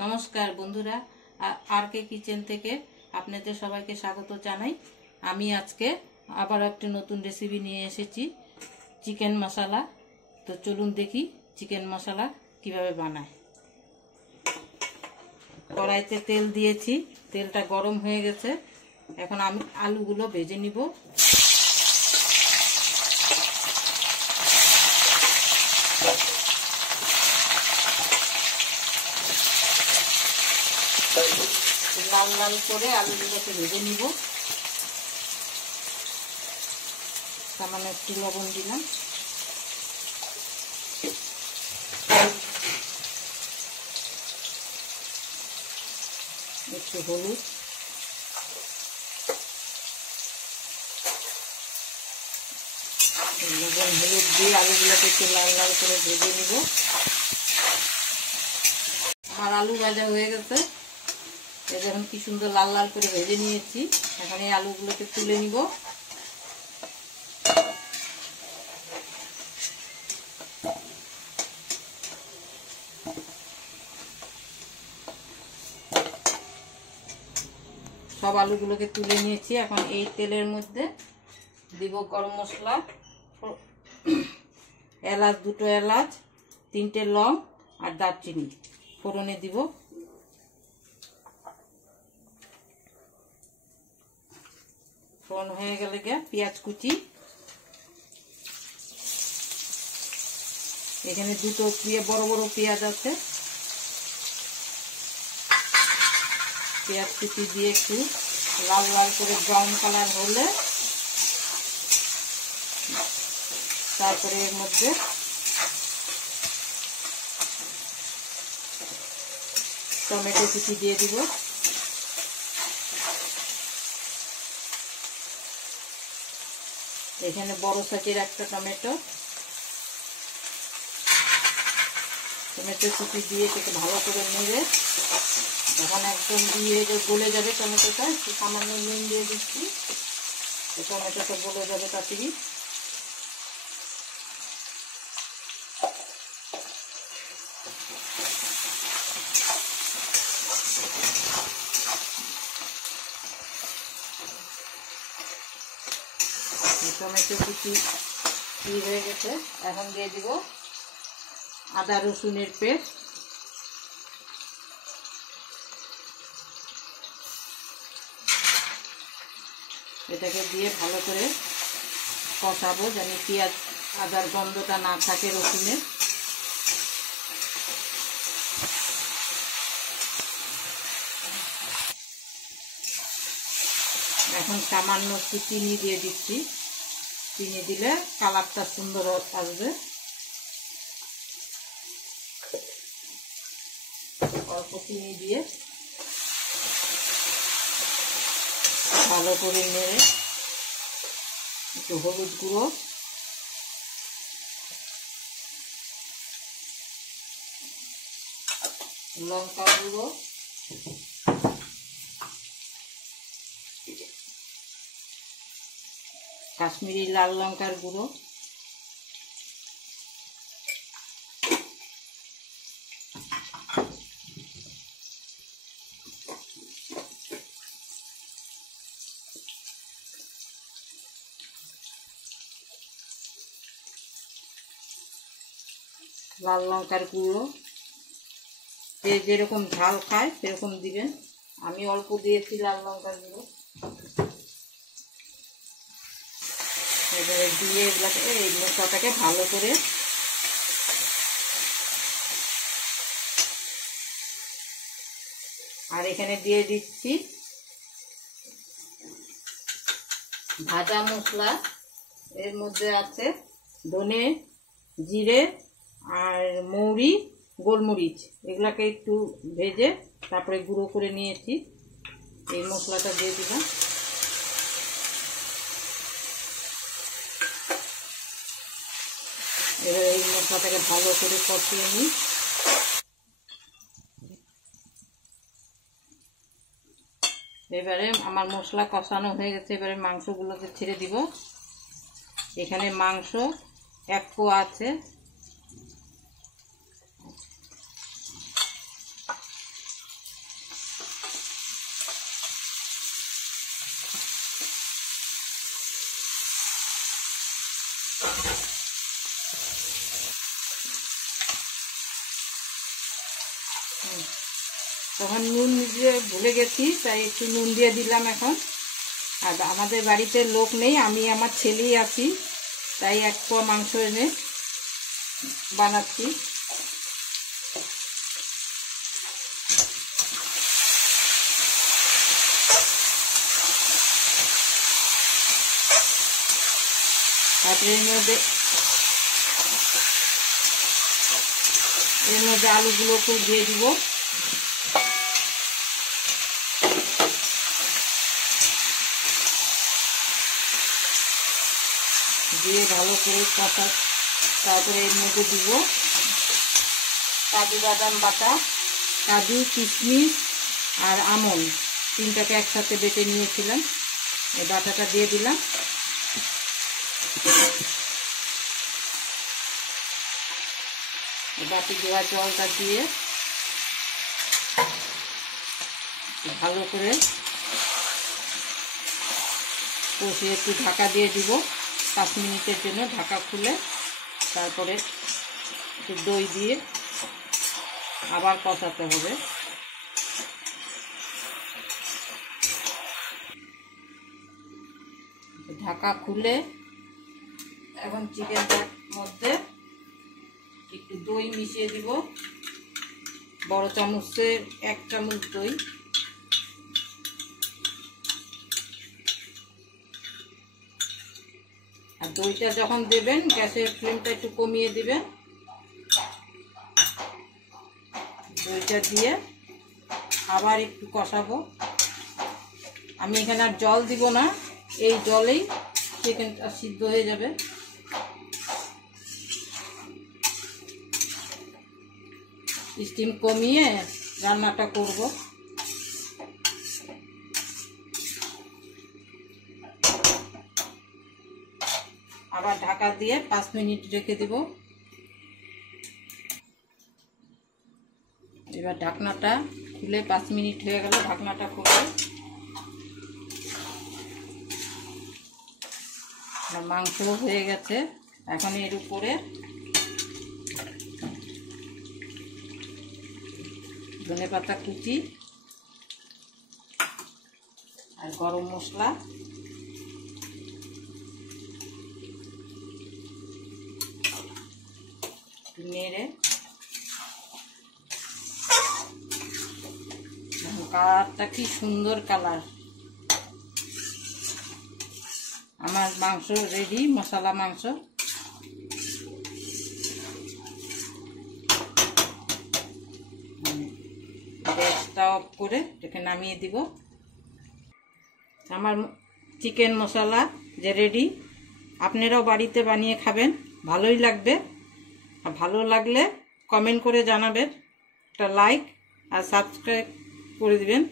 নমস্কার বন্ধুরা, আর কে কিচেন থেকে আপনাদের সবাইকে স্বাগত জানাই। আমি আজকে আবার একটা নতুন রেসিপি নিয়ে এসেছি, চিকেন মশলা। তো চলুন দেখি চিকেন মশলা কিভাবে বানায়। কড়াইতে তেল দিয়েছি, তেলটা গরম হয়ে গেছে। এখন আমি আলুগুলো ভেজে নিব। লাল লাল করে আলুগুলোকে ভেজে নিব। সামান্য একটু লবণ দিলাম, একটু হলুদ, লবণ হলুদ দিয়ে আলুগুলোকে একটু লাল লাল করে ভেজে নিব। আমার আলু ভাজা হয়ে গেছে। এখন কি সুন্দর লাল লাল করে ভেজে নিয়েছি। এখন এই আলুগুলোকে তুলে নিব। সব আলুগুলোকে তুলে নিয়েছি। এখন এই তেলের মধ্যে দিব গরম মশলা, এলাচ, দুটো এলাচ, 3টে লং আর দারচিনি ফোড়নে দিব। ফোড়ন হয়ে গেলে পেঁয়াজ কুচি, এখানে দুটো বড় বড় পেঁয়াজ আছে। পেঁয়াজ কুচি দিয়ে একটু লাল লাল করে ব্রাউন কালার হলে তারপরে এর মধ্যে টমেটো কুচি দিয়ে দিব। এখানে বড় সাইজের একটা টমেটো কুচি দিয়ে এটাকে ভালো করে নেড়ে যখন একদম দিয়ে গলে যাবে টমেটোটা, একটু সামান্য নুন দিয়ে দিচ্ছি। টমেটোটা গলে যাবে তাড়াতাড়ি। টমেটো কুচি হয়ে গেছে। এখন দিয়ে দিব আদা রসুনের পেস্ট। এটাকে দিয়ে ভালো করে কষাবো, যেন পেঁয়াজ আদার গন্ধটা না থাকে রসুনের। এখন সামান্য একটু চিনি দিয়ে দিচ্ছি। চিনি দিলে কালারটা সুন্দর আসবে। অল্প চিনি দিয়ে ভালো করে নেড়ে একটু হলুদ গুঁড়ো, লঙ্কা গুঁড়ো, কাশ্মীরি লাল লঙ্কার গুঁড়ো, লাল লঙ্কার গুঁড়ো যে যেরকম ঝাল খায় সেরকম দিবেন। আমি অল্প দিয়েছি লাল লঙ্কার গুঁড়ো। এবারে দিয়ে এগুলোকে এই মশলাটাকে ভালো করে আর এখানে দিয়ে দিচ্ছি ভাজা মশলা। এর মধ্যে আছে ধনে, জিরে আর মৌরি, গোলমরিচ। এগুলাকে একটু ভেজে তারপরে গুঁড়ো করে নিয়েছি। এই মশলাটা দিয়ে দিলাম। এবার এই মশলাটাকে ভালো করে কষিয়ে নিই। এবারে আমার মশলা কষানো হয়ে গেছে। এবারে মাংসগুলোকে ছেড়ে দিব। এখানে মাংস 1 পোয়া আছে। তখন নুন দিয়ে ভুলে গেছি, তাই একটু নুন দিয়ে দিলাম এখন। আর আমাদের বাড়িতে লোক নেই, আমি আমার ছেলেই আছি, তাই 1 পোয়া মাংস এনে বানাচ্ছি। তারপরে এর মধ্যে আলুগুলোকেও দিয়ে দিব। দিয়ে ভালো করে কষা। তারপরে এর মধ্যে দিব কাজু বাদাম বাটা, কাজু, কিশমিশ আর আমন্ড 3টাকে একসাথে বেটে নিয়েছিলাম, এই বাটাটা দিয়ে দিলাম। বাটি দেওয়া জলটা দিয়ে ভালো করে কষিয়ে একটু ঢাকা দিয়ে দিব 5 মিনিটের জন্য। ঢাকা খুলে তারপরে একটু দই দিয়ে আবার কষাতে হবে। ঢাকা খুলে এখন চিকেনটার মধ্যে একটু দই মিশিয়ে দিব, বড় চামচের 1 চামচ দই। আর দইটা যখন দেবেন গ্যাসের ফ্লেমটা একটু কমিয়ে দিবেন। দইটা দিয়ে আবার একটু কষাবো। আমি এখানে আর জল দিব না, এই জলেই চিকেনটা সিদ্ধ হয়ে যাবে। স্টিম কমিয়ে রান্নাটা করব। আবার ঢাকা দিয়ে 5 মিনিট রেখে দিব। এবার ঢাকনাটা খুলে 5 মিনিট হয়ে গেল, ঢাকনাটা খুলে মাংস হয়ে গেছে। এখন এর উপরে ধনেপাতা কুচি আর গরম মশলা, নেড়ে কালারটা কি সুন্দর কালার। আমার মাংস রেডি, মশলা মাংস। গ্যাসটা অফ করে এটাকে নামিয়ে দিব। আমার চিকেন মশলা যে রেডি। আপনারাও বাড়িতে বানিয়ে খাবেন, ভালোই লাগবে। আর ভালো লাগলে কমেন্ট করে জানাবেন, একটা লাইক আর সাবস্ক্রাইব করে দিবেন।